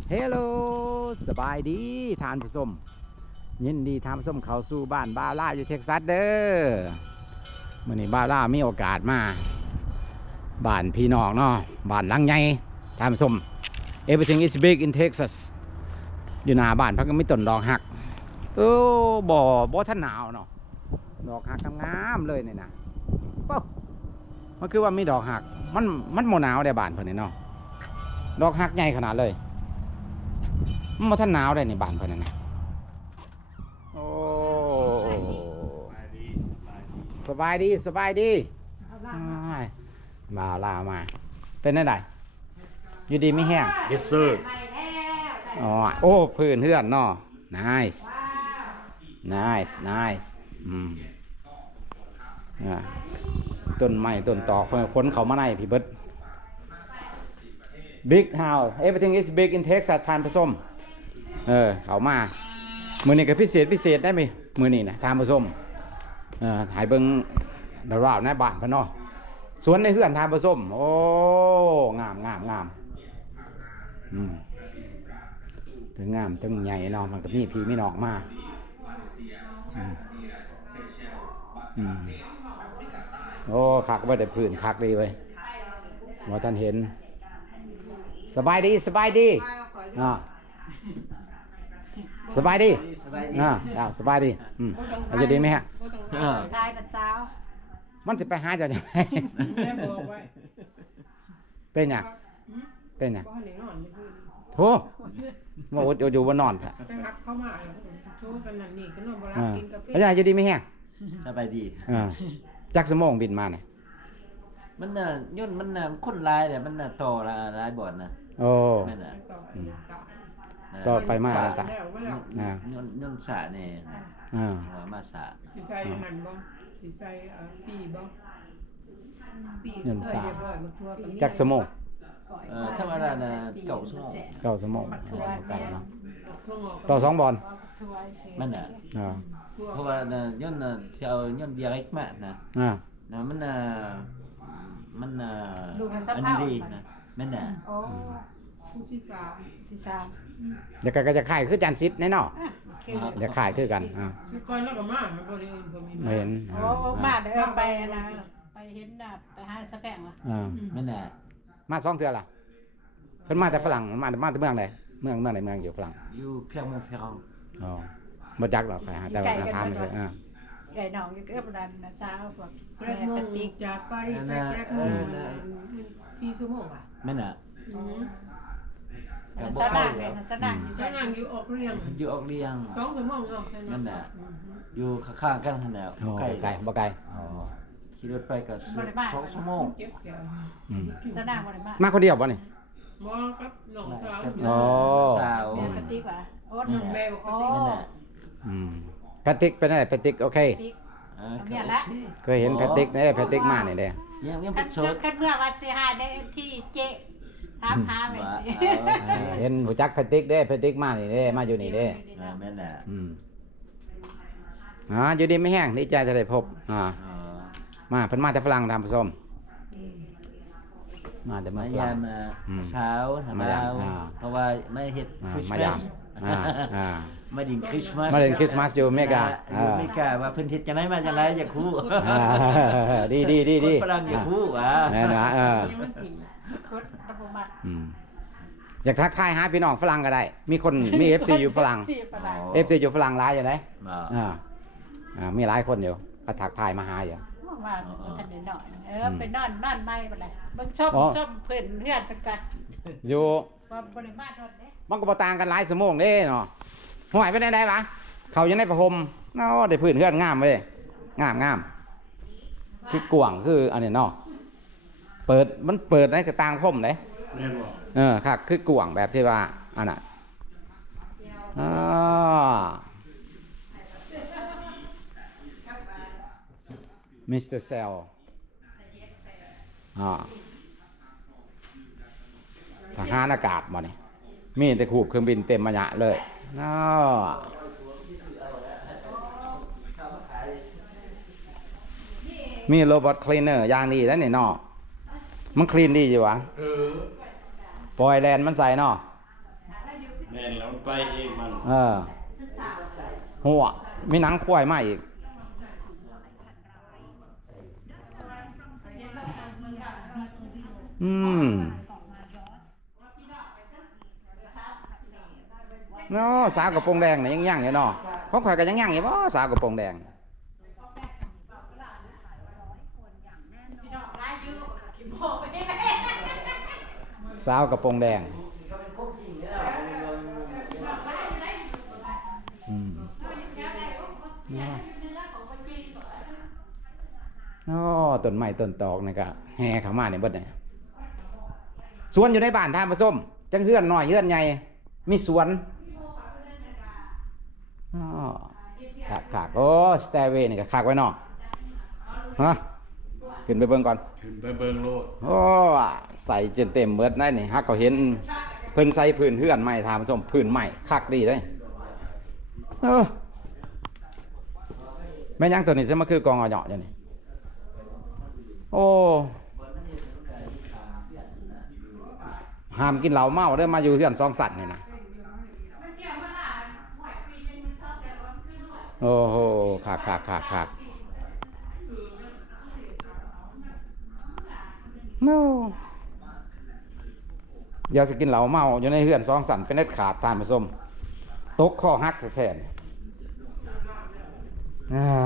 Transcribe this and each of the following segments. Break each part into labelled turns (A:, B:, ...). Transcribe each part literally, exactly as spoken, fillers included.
A: เฮลโลสบายดีทานผู้ชมยินดีทานผู้ชมเขาสู่บ้านบาล่าอยู่เท็กซัสเด้อมื่อนี้บาล่ามีโอกาสมาบ้านพี่น้องเนาะบ้านหลังใหญ่ทานผู้ชม everything is big in Texas อยู่หน้าบ้านพักก็ไม่ต้นดอกหักเออบ่บ่ท่านหนาวเนาะดอกหักงามเลยเนี่ยนะป๊มันคือว่ามีดอกหักมันมันโมหนาวได้บ้านเพิ่นนี่เนาะดอกหักใหญ่ขนาดเลยมันมาท่านหนาวได้ในบ้านเพิ่นนะโอ้สบายดีสบายดีมาลามาเป็นได้ไงอยู่ดีไม่แห้ง
B: Yes sir
A: อ๋อโอ้พื้นเฮือนเนาะ nice nice nice อืมต้นไม้ต้นตอกเพิ่นคนเขามาในพี่เบิด big house everything is big in Texas ทานผสมเออเขามามือนี้ก็พิเศษพิเศษได้ไหมมือนี้นะทานผสมเออถ่ายเบิ้งดาราวในบ้านพะเนาะสวนในเฮือนทานผสมโอ้งามงามงามอืมถึงงามถึงใหญ่เนาะมันก็มีพี่มีน้องมาอืมอืมโอ้คักว่าแต่พื้นคักดีเว้ยว่าท่านเห็นสบายดีสบายดีอ่าสบายดีอ่าสบายดีอืมอาจจะดีไหมฮะ
C: ทายแต่เช้า
A: มันจะไปหาจะยังไงเป็นยังเป็นยังโธ่มาอดอยู่บนนอนค่ะ
C: ไปหักเข้ามาโชว์กันนั่นนี่ก็นอนบ่หลับกินกาแฟ
A: อาจารย์จะดีไหมฮะ
B: สบายดี
A: อ่าจักสมองบินมาเนี่ย
B: มันน่ะย่นมันน่ะคนลายแต่มันน่ะต่อละลายบ่อนนะ
A: โอ้
B: แม่น่ะ
A: ต่อไปมาแล้วตา
B: อ่าย่นย่นสะนี่
A: อ่า
B: มาสะ
C: สิใส่หั่นบ่สิใส่ปีบ่ปี
A: ย่นสะจักสมอง
B: เอ่อธรรมดาน่ะเก้าชั่วโมง
A: เก้าสมองต่อสองบอล
B: มันน่ะ
A: อ่า
B: เพราะว่าน่ะย่นน่ะสิเอาย่นเดียร์มานะ
A: อ่า
B: น่ะมันน่ะมันน่ะอันนี้ดีนะแม่นน่ะ
C: โอ้ผู้ที่สามที่สาม
A: เดี๋ยวก็จะขายคือจานซิดแน่นอนเดี๋ยวขายคือกันอ่า
C: ชุดก้อยแล้วก็มามันบ่ได้อื่นบ่มี
A: เห็น
C: โอ้มาเด้อไปนะไปเห็นน่ะไปหาสะแพงล่ะ
A: อ่า
B: แม่นน่ะ
A: มาสองเทื่อล่ะเพิ่นมาแต่ฝรั่งมาแต่มาแต่เมืองใดเมืองเมืองใดเมืองอยู่ฝรั่ง
B: อยู่เพียงมงเพียง
A: อ๋อบ่จักหรอกแต่ว่าถามซื่ออ่า
C: ไก่น้องอยู่เกือบดันนะเช้าพวกแกรกโมงจากปารีสไปแกรกโมงสี่ชั่วโมงอ่ะ
B: แม่นน่ะ
C: สนามเลยสนามอยู่สนามอยู่ออกเรียง
B: อยู่ออกเรียง
C: สองชั่วโมงออกสนาม
B: นั่นแหละอยู่ข้างๆกันนั่นแหละ
A: ใกล้ไกลบ่ไกล
B: อ๋อขี่รถไปก็สองชั่วโมง
A: อืม
C: สนามบ่ได้มา
A: มาคนเดียวบ่นี่
C: บ่ครับน้องสาว
A: อ๋อ
B: สาว
C: แม่ปฏิกว่าโอ๊ตแม่ปฏิ
B: นั่นแหละ
A: อืมแพทริกเป็นอะไรแพทริกโอเค
C: เนี่ยละ
A: เคยเห็นแพทริกเด้แพทริกมานี่เด้
B: ยังยังเป็นโสด
C: คันเมื่อวันสิหาได้ที่เจ๊ถามหาไป
A: เห็นผู้จักแพทริกเด้แพทริกมานี่เด้มาอยู่นี่เด้
B: แม่นน่ะ
A: อืมอ๋ออยู่ดีไม่แห้งดีใจจะได้พบอ่ามาเพิ่นมาแต่ฝรั่งทำผสมมาแต่เมื่อ
B: มายามเช้าทำเราเพราะว่าไม่เฮ็ดคริสต์มาสมาดินคริสต์มาส
A: มาดินคริสต์มาสอยู่อเมริกา
B: อยู่อเมริกาว่าเพิ่นเฮ็ดจังได๋มาจังได๋อยากฮู้
A: ดีดีดีดี
B: ฝรั่งอยากฮู้ว่า
A: แม่นะเอออืมอยากทักทายหาพี่น้องฝรั่งก็ได้มีคนมี เอฟ ซี อยู่ฝรั่ง เอฟ ซี อยู่ฝรั่งหลายอยู่ไหนอ่าอ่ามีหลายคนอยู่ก็ทักทายมาหาอยู่
C: ว่าท่านได้นอนเออไปนอนนอนไม่บ่ได้เบิ่งชมชมเพิ่นเฮือนเพิ่นกัน
A: อยู่
C: ว่าบ่ได้มาโดนเด้
A: มันก็บ่ต่างกันหลายชั่วโมงเด้เนาะห่วยไปได้ไดวะเขายังได้ประพรมเนาะได้พื้นเฮือนงามเว้ยงามงามคือกว้างคืออันนี้เนาะเปิดมันเปิดได้กระต่างพรมเด้เออค่ะคือกว้างแบบที่ว่าอันน่ะอ่ามิสเตอร์เซลอ่าทหารอากาศมาเนี่ยมีแต่ขูบเครื่องบินเต็มมาหยะเลยน้ามีโรบอทคลีนเนอร์อย่างดีแล้วเนี่ยนอมันคลีนดีอยู่วะปล่อยแลนด์มันใส่นอ
D: แม่นแล้วมันไปเองมัน
A: เออหัวมีหนังควายมาอีกอืมเนาะสาวกระโปรงแดงนี่ยังย่างอยู่เนาะของข่อยก็ยังย่างอยู่บ่สาวกระโปรงแดงสาวกระโปรงแดงอืมโอ้ต้นไม้ต้นตอกนี่ก็แห่เข้ามาเนี่ยเบิดเนี่ยสวนอยู่ในบ้านท่าผสมจังเฮือนน้อยเฮือนใหญ่มีสวนอ๋อคักคักโอ้สเตเวนี่ก็คักไว้เนาะฮะขึ้นไปเบิ่งก่อน
D: ขึ้นไปเบิ่งโลด
A: โอ้ใส่จนเต็มเบิดได้นี่ฮักก็เห็นเพิ่นใส่พื้นเฮือนใหม่ท่าผสมพื้นใหม่คักดีเลยเออแม่ยังตัวนี้จะมาคือกองเอาเหยาะอยู่นี่โอ้ห้ามกินเหล้าเมาเด้อมาอยู่เฮือนสองสัตว์นี่นะโอ้โหขากขากขากขากโน้อยากจะกินเหล้าเมาอยู่ในเฮือนสองสัตว์เป็นเน็ดขาดทานผสมตกข้อหักแทนอ่า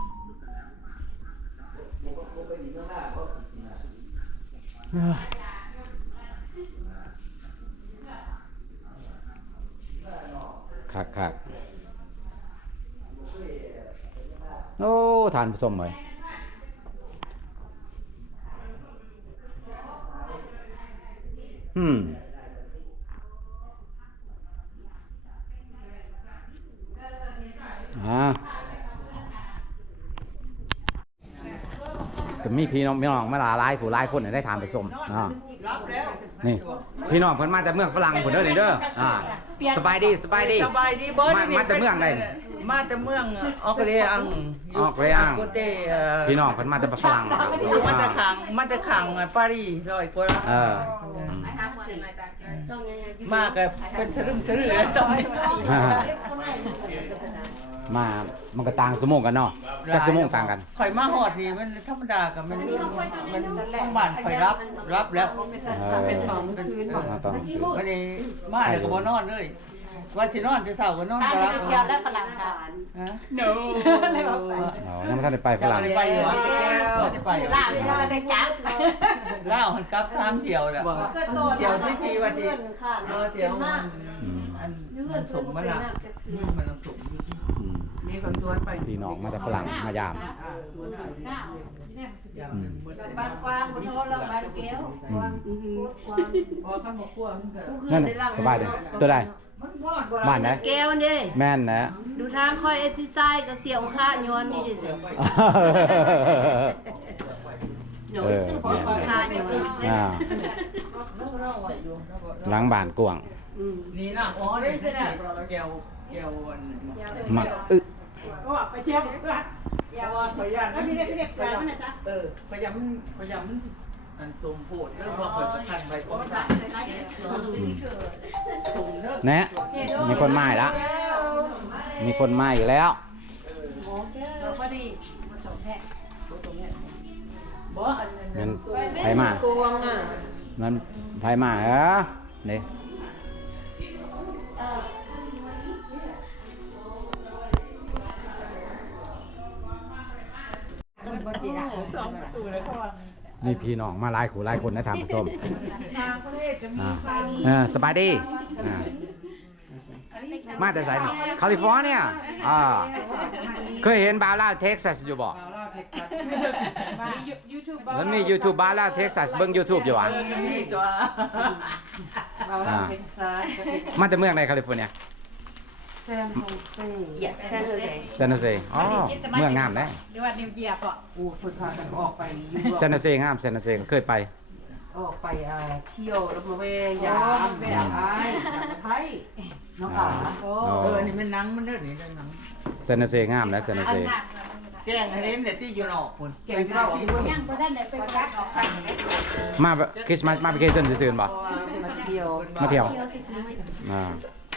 A: คักคักโอ้ทานผสมเลยอืมอ่าก็มีพี่น้องพี่น้องมาหลายหลายผู้หลายคนได้ทานผสมอ่านี่พี่น้องเพิ่นมาแต่เมืองฝรั่งเพิ่นเด้อนี่เด้ออ่าสบายดีสบายดี
E: สบายดีเบิร์ด
A: มามาแต่เมืองใดนี่
E: มาแต่เมืองออกเรียง
A: ออกเรียง
E: กุเตเอ่อ
A: พี่น้องเพิ่นมาแต่ฝรั่ง
E: อยู่มาแต่ขังมาแต่ขังปารีสร้อยกว่า
A: เออ
E: มากับเป็นสรึมสรือตอนนี้
A: มามันก็ต่างสมงกันเนาะจักสมงต่างกัน
E: ข่อยมาหอดนี่มันธรรมดากับมันมันต้องบ้านข่อยรับรับแล้ว
A: เออ
E: เป็นตอนคืน
A: เอาตอนคืน
E: วันนี้มาเดี๋ยวก็บ่นอนเลยว่าสินอนจะเศร้าก็นอน
C: ตา
E: บ่
C: ไป
E: รับ
C: เที่ยวแล้วฝรั่งค่ะ
E: ฮะ
C: no เลยบอกไป
A: อ๋อยังไม่ทันได้ไปฝรั่ง
E: จะไปอยู่วะจะไปอยู่
C: ลาไปแล้วได้จับ
E: เล่าหันกลับสามเที่ยวแหละเที่ยวที่ทีว่าที่เออเที่ยวมัน
A: อืม
E: อันมันสมมาละนี่มันสมอยู่ที่
A: อืม
F: นี่ก็สวนไป
A: พี่น้องมาแต่ฝรั่งมายาม อืม
E: บ้านกว้างบ่โทษแล้วบ้านแก้ว
A: อืม
E: กว้างพอข้ามบ่กว้างมันก็
A: นั่นน่ะสบายเลยตัวใด
E: มันฮอดบ่
A: บ้านไหน
G: แก้วนี่
A: แม่นนะ
G: ดูทางค่อยเอ็กซ์ไซส์ก็เสียวค่าย้อนนี่ดิสิ
A: เออแม่น
G: ค่าย้อน
A: อ่าหล้างบ้านกวาง
G: อืม
E: นี่นะอ๋อนี่สิแก้วแก้วอัน
A: มักอึ
C: ก็ไปเที่ยวเพื่อน
E: อย่าว่าขอยาน
C: แล้วมีเด็กเด็กแฟนมันนะจ๊ะ
E: เออพยายามพยายามอันสมโพธิเรื่องว่าเปิดสถานไว้ก่อนนะถุงเด้อ
A: แนะมีคนมาอีกแล้วมีคนมาอีกแล้ว
C: พอดีมาส่งแพทย์
E: บ่อันนั้น
A: มันไผมา
G: กวงอ่ะ
A: มันไผมาเออนี่
E: สองประตูเลยเขาว่า
A: นี่พี่น้องมาหลายขู่หลายคนได้ทำผสมอ่าเออสบายดีอ่ามาแต่ไสนี่แคลิฟอร์เนียอ่าเคยเห็นบาวลาวเท็กซัสอยู่บ่
F: ยูทูบ
A: มันมี YouTube บาวลาวเท็กซัสเบิ่ง YouTube อยู่วะ
E: เออนี่ตัว
F: เราเราเท็กซัส
A: มาแต่เมืองในแคลิฟอร์เนีย
F: แซนโฮเซ่
C: yes แค่เลย
A: ซานโฮเซอ๋อเมืองงามนะ
C: หรือว่านิวเยียร์ก็
F: อูเพิ่นพากันออกไปยูโร
A: ซานโฮเซงามซานโฮเซเคยไป
F: ออกไปอ่าเที่ยวแล้วมาแวะยามแวะไทยไทยน้องอ่า
C: โอ้
E: เออนี่เป็นหนังมันเด้อนี่เป็นหนัง
A: ซานโฮเซงามนะซานโฮเซ
E: แจ้งให้เห็นแต่ที่อยู่นอกพุ่น
F: เก่งที่เราที่ด้วย
C: ยังก็ได้ไปวัดออกกัน
A: มาคริสต์มาสมาพิเคชันซื่อๆบ่
F: มาเที่ยว
A: มาเที่ยวอ่า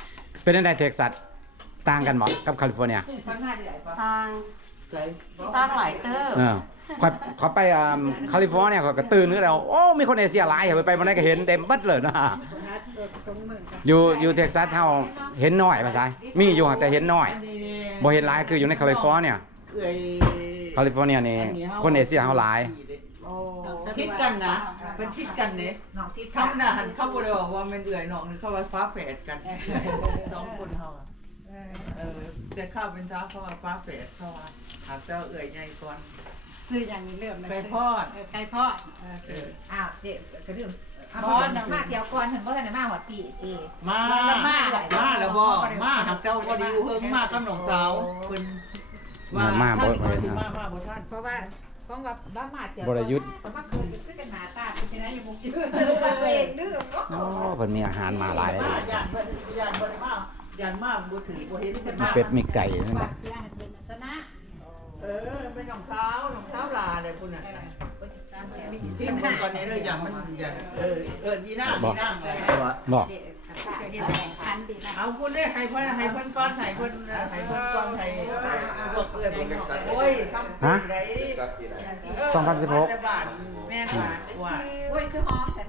A: เป็นในเท็กซัสต่างกันบ่กับแคลิฟอร์เนีย
G: ทาง
E: ใจ
G: ทางหลายเตอร์
A: เออเขาเขาไปอ่าแคลิฟอร์เนียเขาก็ตื่นขึ้นแล้วโอ้มีคนเอเชียหลายไปบ่ได้ก็เห็นเต็มเบิดเลยนะอยู่อยู่เท็กซัสเฮาเห็นน้อยภาษามีอยู่แต่เห็นน้อยบ่เห็นหลายคืออยู่ในแคลิฟอร์เนีย
E: เอ้ย
A: แคลิฟอร์เนียนี่คนเอเชียเฮาหลาย
E: ทิศกันนะเป็นทิศกันเนี่ยทำน่ะหันเข้าบ่ได้บอกว่ามันเอื่อยน้องนี่เข้าว่าฟ้าแฝดกันสองคนเฮาอะเออแต่ข้าวเป็นท้าเข้าว่าฟ้าแฝดเข้าว่าหากเจ้าเอื่อยใหญ่ก่อน
C: ซื้ออย่างนี้เริ่มนะ
E: ไก่ทอด
C: เออไก่ทอด
E: เออ
H: อ้าวเด็กกระดื่มบอลมาเที่ยวก่อนถึงบ่ทันได้มาหอดปีเอ
E: มามาแล้วบ่มาหากเจ้าบ่ดีอยู่เฮิงมากับน้องสาวเพิ่นว่ามาบ่มามาบ่ทัน
H: เพราะว่าก้องว่าบ้ามาเที่ยว
A: บรยุทธ์
H: เพราะว่าคือคือกันหนาตาเป็นไงอยู่มุกชื่อมาตัวเองดื้อ
A: โอ้เพิ่นมีอาหารมาหลายเลย
E: ย่านเพิ่นย่านบ่ได้มาย่านมาบ่ถือบ่เห็นเพิ่น
A: มี
E: มา
A: เป็ดมีไก่นั่นน่ะ
H: เสียหันเป็นชนะ
E: เออเป็นน้องสาวน้องสาวลาเลยพุ่นน่ะ
H: ตามแผน
E: ที่มันก่อนนี้เด้ออย่างมันอย่างเออเออยีนางยีนางเลย
A: บอก
H: เห็นแข่งขันดีนะ
E: เอาคุณได้ให้เพิ่นให้เพิ่นก่อนให้เพิ่นให้เพิ่นก่อนให้บอกเอื้อโอ้ยทำได้
A: สองพันสิบหก
E: แม่นว่าว่า
H: โอ้ยคือหอมแต่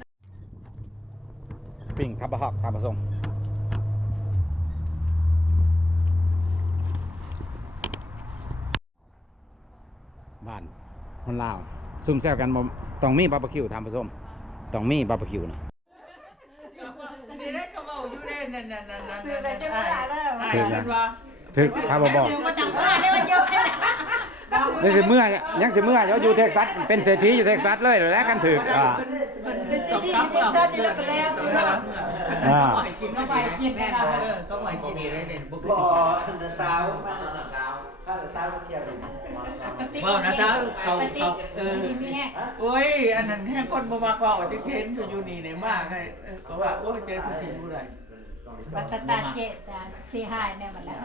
A: ปิ้งทับบะฮอกทำผสมบ้านคนลาวซุ่มแซวกันบ่ต้องมีบาร์บีคิวทำผสมต้องมีบาร์บีคิวนะ
E: นี่ได้เขาบอกอยู่ได้นั่นนั่นนั่นนั่น
H: คือแต่จะไม่ได้เลย
E: ถือกันว่า
A: ถึกถ้าบ่บอก
H: มาจากบ้านเลยมันเยอะเลย
A: นี่สิเมื่อยังสิเมื่ออยู่เท็กซัสเป็นเศรษฐีอยู่เท็กซัสเลยแล้วกันถึกอ่า
E: เป็นสิ่งที่ที่ชอบนี่แล้วก็แล้วอ่าก็ไปกินก็ไปกินแม่เออก็ไปกินได้เด่นบุกบ่แต่เช้าแต่เช้าถ้าแต่เช้าก็เที่ยวบ่นะเช้าเขาเขาเออโอ้ยอันนั้นแห้งคนบ่มักว่าที่เทนอยู่นี่เนี่ยมากก็ว่าโอ้ยเจอผู้หญิงผู้ใด
H: บัตตาเจตาซีหายเนี่ยมันแล้ว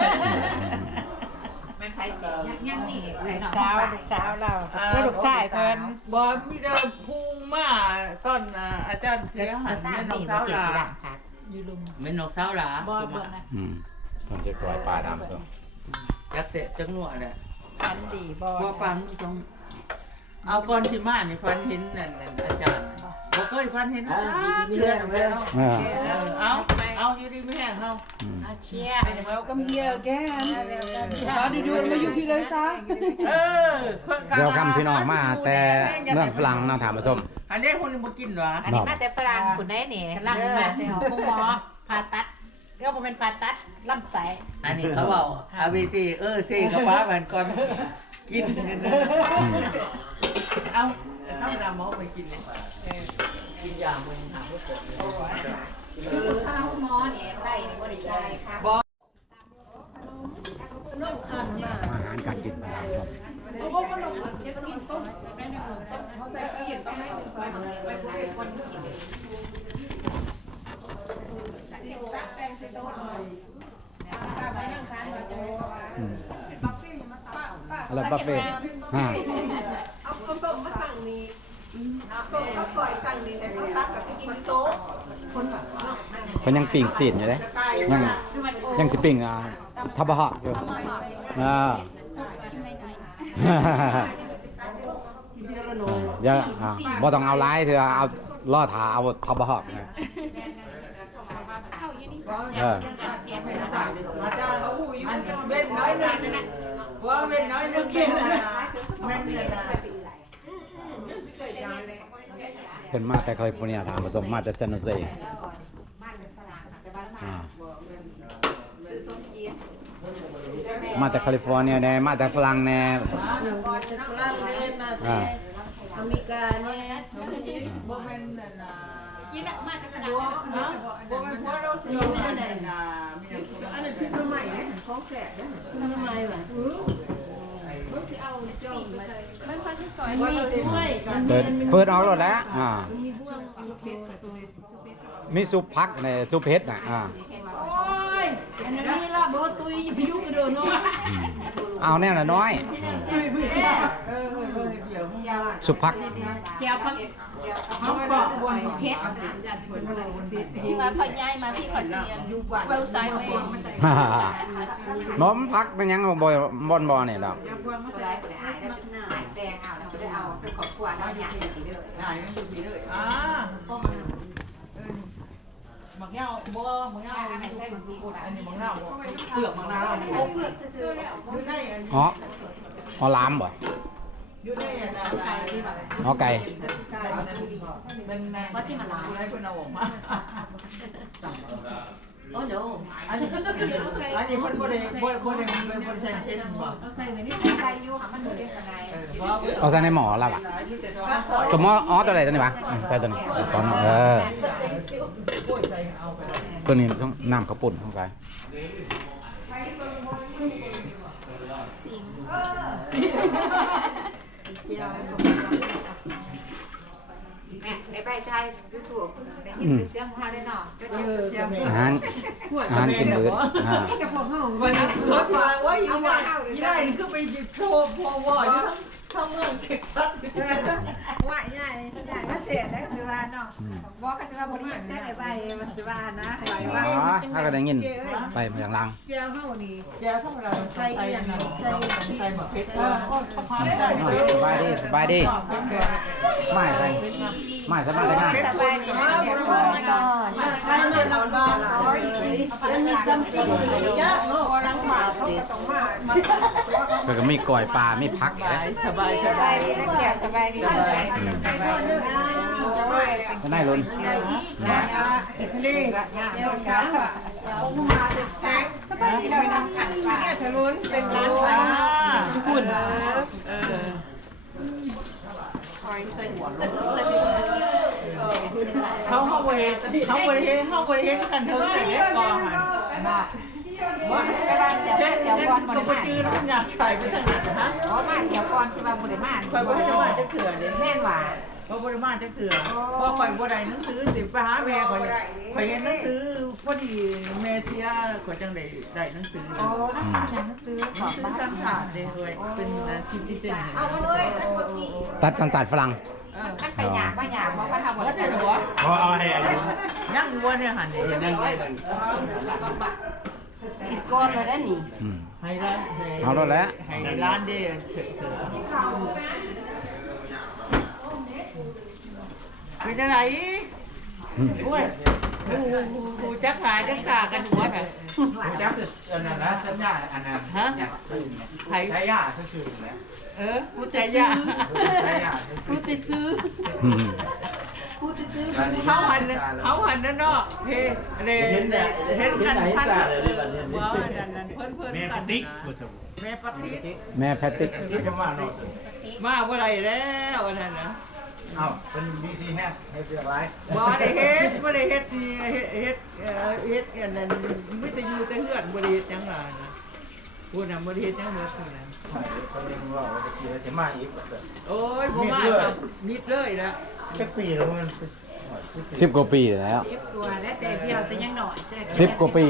H: แม่นไผเจ็ยังยังนี่ไอ้น้อง
C: เช้าเช้าเราแล้วลูกชายเพิ่น
E: บ่มีแต่ภูมิมาตอนอาจารย์เสียหัน
H: สร้าง
E: แม่น้อ
H: ปี
E: ง
H: บ่
E: สาว
H: เจ็ด
E: ลา
H: สีดำค่ะ
C: อยู่ลุม
E: แม่น้องสาวลา
C: บ่เบิ่งนะ
A: อืมเพิ่นสิกล้วยปลาดำส้ม
E: จักเตะจังหวะน่ะ
C: อันดีบ่
E: บ่ฟังสองเอาก่อนสิมานี่ฟันเห็นนั่นอาจารย์บ่เคยฟันเห็นอาจารย์เดือนแล้ว
A: เออ
E: เอาเอาอยู่ดีไม่แห้งเฮา
A: อืม
H: เชียร์
F: Welcome here again How do you do มาอยู่พี่เลยซะ
E: เออ
A: เดี๋ยวคำพี่น้องมาแต่เมืองฝรั่งเนาะถามผสม
E: อันนี้คนบ่กินหรอ
H: อันนี้มาแต่ฝรั่งคุณได้นี่
C: กำลังมาแต่หมอผ่าตัดก็บ่เป็นผ่าตัดลำไส้
E: อันนี้เขาบอกอาวีตีเออซีกับป้าเหมือนก่อนกินเอาทำน้ำหมอไปกินเลยกินยามึงถามว่าเกิด
H: ข้าวหมอเนี่ยได้บริการค่ะ
A: อาหารการกินบ้านเราครับ
F: เขาบอกว่าเราเก็บกินต้มแม่ในหมูต้มเขาใส่เย็นต้องให้ถึงไปไปพูดเป็นคนกินเอง
A: อืมอะไรบัฟเฟ่ต์อ่า
C: เอาข้าวต้มมาตั้งนี่ต้มข้าวซอยตั้งนี่ให้เขาตักกับไปกินโต๊ะคนแบบ
A: เพิ่นยังปิ้งซีนอยู่เลยยังยังสิปิ้งอ่าทับบะฮอกอยู่อ่าเดี๋ยวอ่าบ่ต้องเอาหลายเถอะเอาล่อถาเอาทับบะฮอกนะเออ
E: อาจารย์เขาหูอยู่เว้นน้อยหนึ่งว่าเว้นน้อยหนึ่งกินนะแม่นเลยนะ
A: เพิ่นมาแต่แคลิฟอร์เนียถามผสมมาแต่เซนโนเซอ่ามาแต่แคลิฟอร์เนียแน่มาแต่ฝรั่งแน่อ่า
G: อเมริกาเนี่ย
E: บ่แม่นน่ะนะ
H: ยี่นักมากจะขนาด
E: บ่
H: นั้น
E: บ่แม่นพ่อเราสิอันนั้นน่ะอันนั้นชื่อใหม่เด้ของแสบเด้
G: ทำไมวะ
E: มันค่อยสิจอยมันมีด้วย
A: เปิดเปิดเอาแล้วแหละอ่ามีซุปผักในซุปเผ็ดน่ะอ่า
G: โอ้ยอันนี้ล่ะบ่ตุยอย่าไปยุ่งกับเด้อเนาะ
A: อืมเอาแน่ละน้อย
E: เออเออเออเดี๋ยวมึงยาว
A: สุภัก
C: เกี่ยวพักเขาเกาะบนเพชร
I: ที่มาพญายมาที่ขอเสียนเวลไซด์เวส
A: น้มพักเป็นยังบ่บอนบอเนี่ยดอก
H: พวกมันจะได้ไปหาได้แตงเอาแล้วได้เอาเป็นครอบครัวเนาะอย่างนี้เด้อ
E: อ่ายังอยู่ดีเลยอ่าเออหมักเงาบ่หมักเงาอันนี้หมักเงาบ่เปลือกหมักเงา
H: โอ้เปลือกซื่อๆแล้ว
E: อยู่ในอันนี้
A: อ๋ออ๋อลามบ่
E: อยู่ในอันนั้นไก่ที่แบบ
A: อ๋อไก่
E: เป็นว่าที่มันลายให้คนเอาออกมา
I: โอ้โห
E: อันนี้อันนี้คนบ่ได้บ่บ่ได้เป็นคนใช้เพชรบ่
H: เอาใส่ไว้นี่ใส่อยู่ค่ะมันบ่ได้ปานใด
A: เอาใส่ในหม้อแล้วอ่ะตัวหม้ออ๋อตัวไหนตัวนี้วะอืมใส่ตัวนี้ตอนเออตัวนี้ต้องน้ำข้าวปุ่นเข้าไป
I: สิง
H: แม่ไอ้ใบไทย YouTube ได้ยินเสียงของเฮาได้เนาะก็เดี๋ยว
A: อาหารอาหารกินเบิดอ่า
H: กับพวกเฮา
E: วันนี้เขาที่ว่าว่าอยู่ได้ยี่ได้นี่คือไปหยิบโชว์พอวออยู่ทั้งทั้งเมืองเท็กซัส
H: ว่าใหญ่ใหญ่มาเตะได้คือว่าเนาะบอกก็จะว่าบ่ได้ยินเสียงไอ้ใบมันสิว่านะไอ้ว่า
A: อ๋อถ้าก็ได้ยินไปอย่างลัง
H: เจ้าเฮานี่
E: แกธรรมดาใส่อันนั้นใส่ใส่หมกเพชรเออก็พอใส่
A: หน่อยสบายดีสบายดีไม่ใส่ไม่สบายได้ง่าย
H: สบายดีนะเดี๋ยวก่อน
E: ใส่เงินลำบาก
I: แล้วมีซัมติง
E: ยากเนาะลังบากเขาก็ต้องมามา
A: แล้วก็มีกล้อยปลามีพัก
E: สบายสบายส
H: ส
E: บา
H: บาย ยดีนะเจ้าสบายดีสบายดีสบายดีจะว่า
A: ก็ได้ลุ้น
E: นี่เดี๋ยวกันมาเด็กแท็ก
H: สบายดีไปนำกันป่า
E: แค่ทะลุนเป็นร้านค้าคุณเออ เขาเขาบริเวณเขาบริเวณเขาบริเวณกันเท่าไหร่ก่อนว่าว่าเดี๋ยวเดี๋ยวก่อนมันไปจื้อแล้วมันอยากใส่ไปทางไหนฮะ
H: อ๋อมาเดี๋ยวก่อนคือว่าบ่ได้มา
E: คอยบริมาจะเถื่อเลย
H: แม่นว่า
E: เพราะบริมาจะเถื่อเพราะคอยบริหนังสือสิไปหาแม่คอยคอยเห็นหนังสือพอดีแม่เสียคอยจังได้ได้หนังสือ
H: โอ้นักศึกษาหนังสือ
E: หนังสือสั้นขาดเลยเลยเป็นซิมพิเศษ
H: เอามาเลยมันบ่จี
A: ตัดสันสาดฝรั่ง
H: มันไปหยาบบ่หยาบบ่ว่าทำบ่
E: ว่า
H: ได้
E: แต่หัว
D: เอาให้อายุ
E: ยังอยู่ว่าเนี่ยหันเนี่ยยังไง
I: ผิดก้อนเลยนะนี่
A: อืม
E: ให้ร้าน
A: เอาแล้วแหละ
E: ให้ร้านเด้เสือเป็นยังไง
A: อืม
E: โอ้ยกูจักหายจักกากันหัวน่ะ
J: จับอันนั้นนะสัญญาอันนั้น
E: ฮะไผ
J: ใช้ยาซื่อๆแล้ว
E: เออกูจะยากูจะซื้อ
A: อืม
E: เขาหันเขาหันนั่นเนาะเฮ้เด้เห็นเห็นกันพันว่านั่นนั่นเพิ่นเพิ่น
J: แม่
E: กั
J: ป
E: น
J: ติ๊ก
E: แม่ปฏิ
A: แม่แพตติก
J: ที่จะมาเนาะ
E: มาเมื่อไรแล้วอันนั้นนะ
J: อ้าวเป็นบีซีแฮกให้เสือร้าย
E: บ่ได้เฮ็ดบ่ได้เฮ็ดนี่เฮ็ดเฮ็ดเอ่อเฮ็ดอันนั้นมีแต่อยู่แต่เฮือนบ่ได้เฮ็ดหยังล่ะนะพูดน่ะบ่ได้เฮ็ดหยังหมดนั่นน่ะ
J: คนเรียนว่าจะขี่จะมาอีก
E: โอ้ยบ่มาครับมิดเลยนะ
J: แค่ปีแล้วมัน
A: สิบกว่าปีแล้ว
H: เจ็บตัวแล้วแต่เพียวแต่ยังหน่อย
A: สิบกว่าปี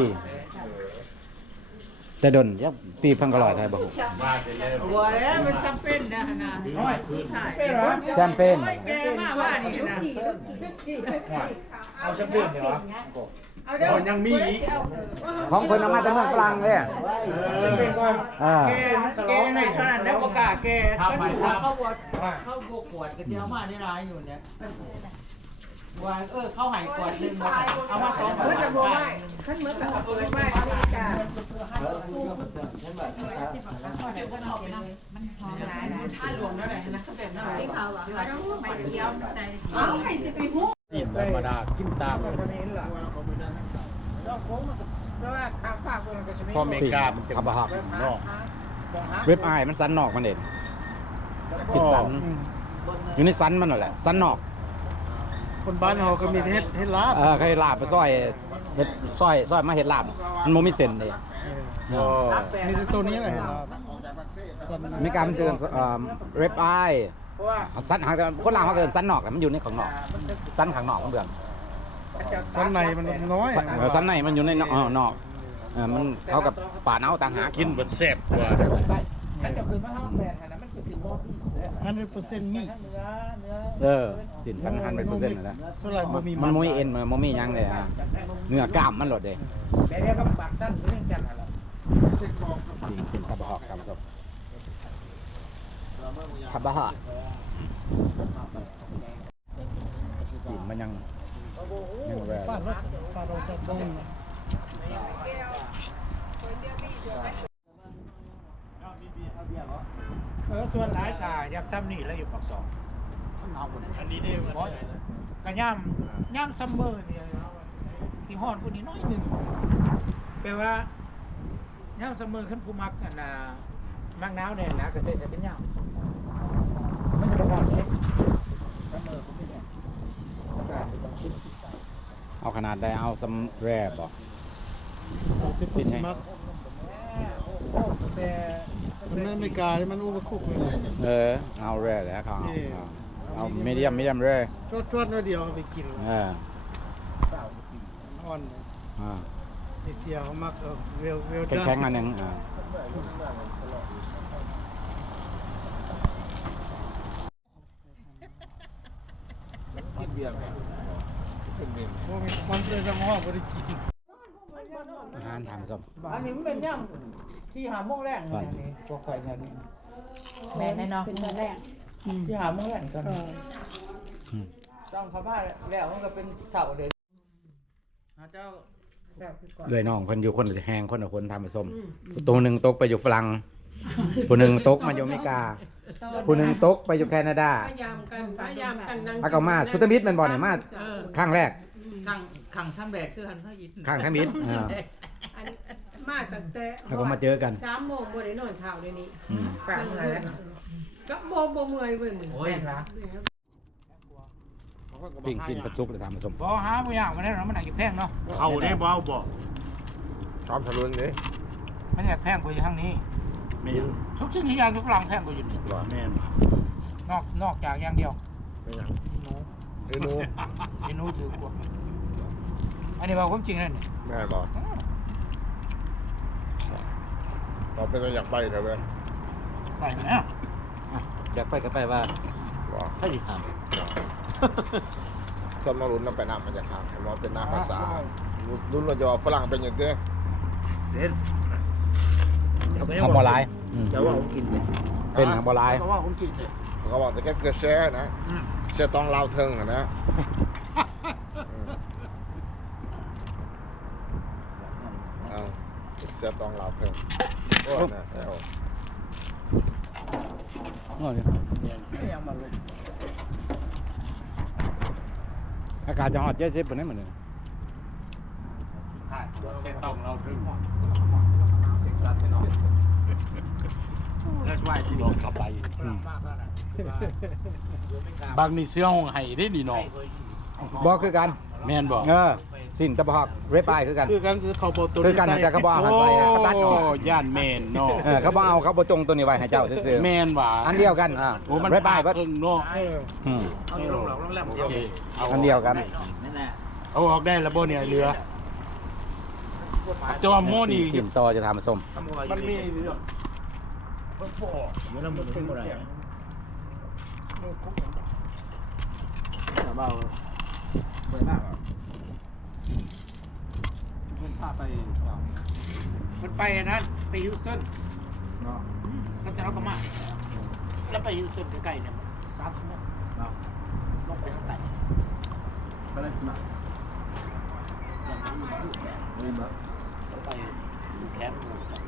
A: จะดนยักปีพังกะลอยไทยบ่ฮู้
E: บ่แล้วมันจำเป็นนะนะโอ้ยถ่าย
A: แชมเปญ
E: โอ้ยแกมาว่านี่นะ
J: เอาแชมเปี้ยนเหรอ
H: เอาเด้อ
J: คนยังมีอีก
A: ของเพิ่นเอามาแต่เมืองฝรั่งเด้
J: แชมเปี้ยนก่อน
A: อ่า
E: แกแกในเท่านั้นแล้วบ่กล้าแกเขาเขาบวชเขาบวชกวดก็จะเอามาได้หลายอยู่เนี่ยว่าเออเขาให้กวดนึงบ่เอามาสองคนจะบ่ไว้
H: ขั้นเหมือนกับเอาไปไว้นี่จ้ะมันหอมหลายนะถ้าหลวงแล้วแหละนะเขาแบบนั้นสิเขาอ่ะเอาไปเดียวใจเอาให้สิไปฮู้
A: กินธรรมดากินตาม
J: พอเมกามันจะ
A: ขับหักนอกเว็บไอายมันสันนอกมันเด่นสิบสันอยู่ในสันมันนั่นแหละสันนอก
J: คนบ้านเราก็มีเฮ็ดเฮ็ดลาบ
A: เออเคยลาบไปซอยเฮ็ดซอยซอยมาเฮ็ดลาบมันบ่มีเส้นเลย
J: มีตัวนี้เลย
A: มีการมันเตือนเอ่อเว็บไอายสันหางแต่คนลาวเขาเกินสันนอกแต่มันอยู่ในของนอกสันข้างนอกมันเดือน
J: สันในมันน้อย
A: สันเออสันในมันอยู่ในนอกเออนอกเออมันเขากับป่าเน่าต่างหาก
D: กินเบิดแซ่บกว่า
A: ได้
F: มันจะขึ้นมาห้องแปดอันนั้นมันจะถึงรอบที่
J: ฮันเดอร์เปอร์เซ็นต์มี
F: เนื้อเนื้อ
A: เออสินพันหันเป็นเปอร์เซ็นต์นั่นแหละ
J: ส่วนใหญ่บ่มี
A: มันมุ้ยเอ็นมันมุ้ยยังเลยอ่ะเนื้อกล้ามมันหลดเลย
F: แต่เนี่ยก็ปากสั้นเรื่องจันทร์อะไร
A: จริงสินกระบอกครับครับขับบะฮะสินมันยังยังแรง
J: ป้ารถป้ารถจะบ่งเออส่วนหลายกาอยากซ้ำนี่แล้วอยู่ปากสองอันนี้ได้บ่กะย่ำย่ำซัมเมอร์เนี่ยสิฮอดกว่านี้น้อยหนึงแปลว่าย่ำซัมเมอร์ขึ้นผู้มักอันน่ะมักหนาวเนี่ยนะก็ใส่จะเป็นย่ำมันจะบ่ฮอดเด้ซัมเมอร์ก็เป็นอากาศจะต้องคิด
A: เอาขนาดได้เอาซัมแรบบอก
J: เป็นไงแต่มันอเมริกานี่มันอุปคุกเลย
A: เออเอาแรแล้วเขาเอาเอาเอามีเดียมมีเดียมแร
J: จวดๆน้อยเดียวเอาไปกิน
A: เออ
J: อ่อน
A: อ่า
J: เอเชียเขามักเอาเวลเวล
A: แข็งๆอันหนึงอ่า
J: โมมีสปอนเซอร์จังหวะบริกิน
A: อาหารทำส้ม
F: อันนี้มันเป็นย่ำที่หาโมงแรกเนี่ยนี่พวกไข่เนี่ยนี่
C: แม่นแน่นอนเป็นตอนแรก
F: ที่หาโมงแรกกันต้องเขาบ้าแล้วมันก็เป็นเสาเดินเจ้า
A: เลยน้องคนอยู่คนละแหงคนละคนทำผสมตัวหนึ่งตกไปอยู่ฝรั่งผู้หนึ่งตกมาอยู่อเมริกาผู้หนึ่งตกไปอยู่แคนาดา
C: พยายามกันพยายามกันนั่ง
A: อากามาสุตมิตรมันบ่อไหนมาข้างแรก
F: ขังขังทำแบกคือหันเท่ายิน
A: ข้างทั้งมิตรอ่า
C: อันมาตั้งแต่
A: แล้วก็มาเจอกัน
C: สามโมงบ่ได้นอนเช้าเลยนี่
A: อืม
F: แปลกอะไรแล้ว
C: ก็บ่บ่เมื่อยเว้ยมึง
F: โอ้ยนะ
A: ปิ้งชิ้นกระซุกเลยทำผสม
J: พอหาไม่ยากมันได้หรอมันอาจจะแพงเนาะ
D: เขาได้บ่าวบ่
J: จอมทะลุนนี่มันอยากแพงกว่าอยู่ทางนี้
D: แม่น
J: ทุกสิ่งทุกอย่างทุกหลังแพงกว่าอยู่นี่
D: แม่น
J: นอกนอกจากอย่างเดียว
K: ไม่ยัง
J: หนู
K: ไอ้หนู
J: ไอ้หนูถือกวดอันนี้ว่าความจริงนั่นนี่
K: แม่บอกเราเป็นตัวอยากไปเถอะเว้ย
J: ไปนะ
B: อยากไปก็ไปว่า
K: บอก
B: ให้ดิถาม
K: ส่วนมารุนเราไปน้ำมันจะขาดให้มอเป็นหน้าภาษารุ่นเราจะว่าฝรั่งเป็นอย่างเด้
J: เด่น
A: ทำบอลายอืม
K: จะว่าผมกินเนี่ย
A: เป็นทำบอลาย
K: เขาว่าผมกินเนี่ยเขาบอกแต่แค่เกิดแช่นะแช่ต้องเล่าเทิงอะนะเอาแช่ต้องเล่าเทิงโอ้ยนะเอา
A: อากาศจะฮอตเจ๊เจ๊เป็นไงเหมือนเดิม
D: เส้นต้องเราถึง
J: That's why
D: ลองขับไป
A: อืม
D: บางนี่เสื้อห้องไห้ได้นี่น้อง
A: บอกคือกัน
D: แม่นบ่
A: เออสินตะบอกเรปายคือกัน
J: คือกันคือเขาบอกตัว
A: คือกันแต่เขาบอกเอาไปเขาตัดออก
D: ย่านแม่นเนาะ
A: เออเขาบอกเอาเขาบอจงตัวนี้ไว้ให้เจ้าซื่อๆ
D: แม่นว่า
A: อันเดียวกันอ่า
D: โอ้มัน
A: เรปาย
D: ก็
A: ก็
D: ถึงเนาะ
A: อืม
J: เอาอยู่โรงแรมโรงแรมเดียว
D: โอเคเอา
A: อันเดียวกัน
B: นั่นแหละ
D: เอาออกได้แล้วบ่เนี่ยเรือแต่ว่าโมนี่
A: สินต่อจะทำผสม
D: มันมีเรื่อง
J: มันไปอันนั้นไปฮิวสตันก็จะเราก็มาแล้วไปฮิวสตันใกล้ๆเนี่ยสามชั่วโมงลงไปข้างใต้ไปแคมป์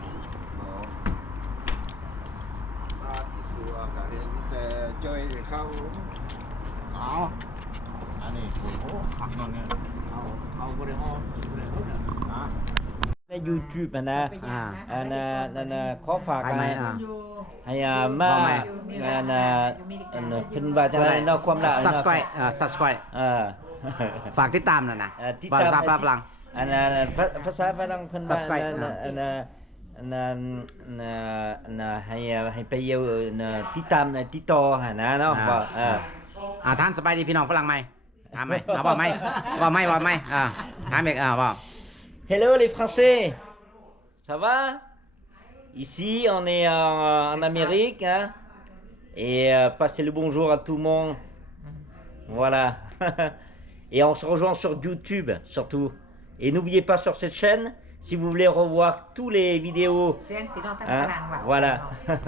K: สัวก็เห็นแต่เจยเขา
J: อ๋ออันนี้โอ้หักนอนเนี่ยเอาเอาบริหารบริหารอ่ะ
B: ใน YouTube อ่ะนะ
A: อ่า
B: อันน่ะนั่นน่ะขอฝาก
A: ไป
B: กัน
A: ไหมอ่ะ
C: อยู่
B: ให้อ่ามา
A: บอกไหม
B: อันน่ะอันน่ะเพิ่นว่าจังได๋เนาะความละ
A: subscribe อ่า subscribe
B: เออ
A: ฝากติดตามหน่อยนะ
B: เอ่อติด
A: ภา
B: ตาม
A: ษาฝรั่ง
B: อันนั้นภาภาษาฝรั่งเพิ่นว่า
A: Subscribe
B: อันนั้นอันนั้นอันนั้นอันนั้นอันนั้นให้ให้ไปเยอะนะติดตามนะติดต่อหั่นนะเนาะ
A: อ่า
B: บ่เออ
A: อ่าถามสบายดีพี่น้องฝรั่งไหมถามไหมเอาบอกไหมว่าไหมว่าไหมอ่าถามอีกอ่าบอก
B: Hello les Français. Ça va? Ici, on est en, en Amérique, hein, et euh, passez le bonjour à tout le monde. Voilà. Et on se rejoint sur YouTube, surtout. Et n'oubliez pas sur cette chaîne, si vous voulez revoir tous les vidéos. Hein, voilà.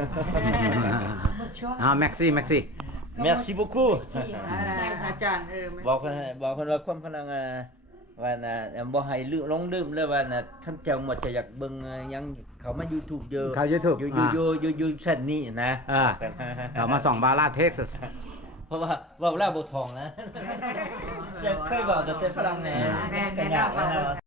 A: Ah, merci, merci.
B: Merci beaucoup.
C: อาจารย์เออ
B: บอกคนบอกคนว่าความพลังอ่ะว่าน่ะบ่ให้ลืมลงดื่มเลยว่าน่ะท่านเจ้าหมดจะอยากเบิ่งยังเขามา YouTube เยอะ
A: เขา YouTube
B: อยู่อยู่อยู่อยู่อยู่เส้นนี้นะ
A: อ่าเขามาส่องบาร่าเท็กซัส
B: เพราะว่าว่าเวลาบ่ทองนะจะเคยบอกแต่ฝรั่งแหน่กันยากนะ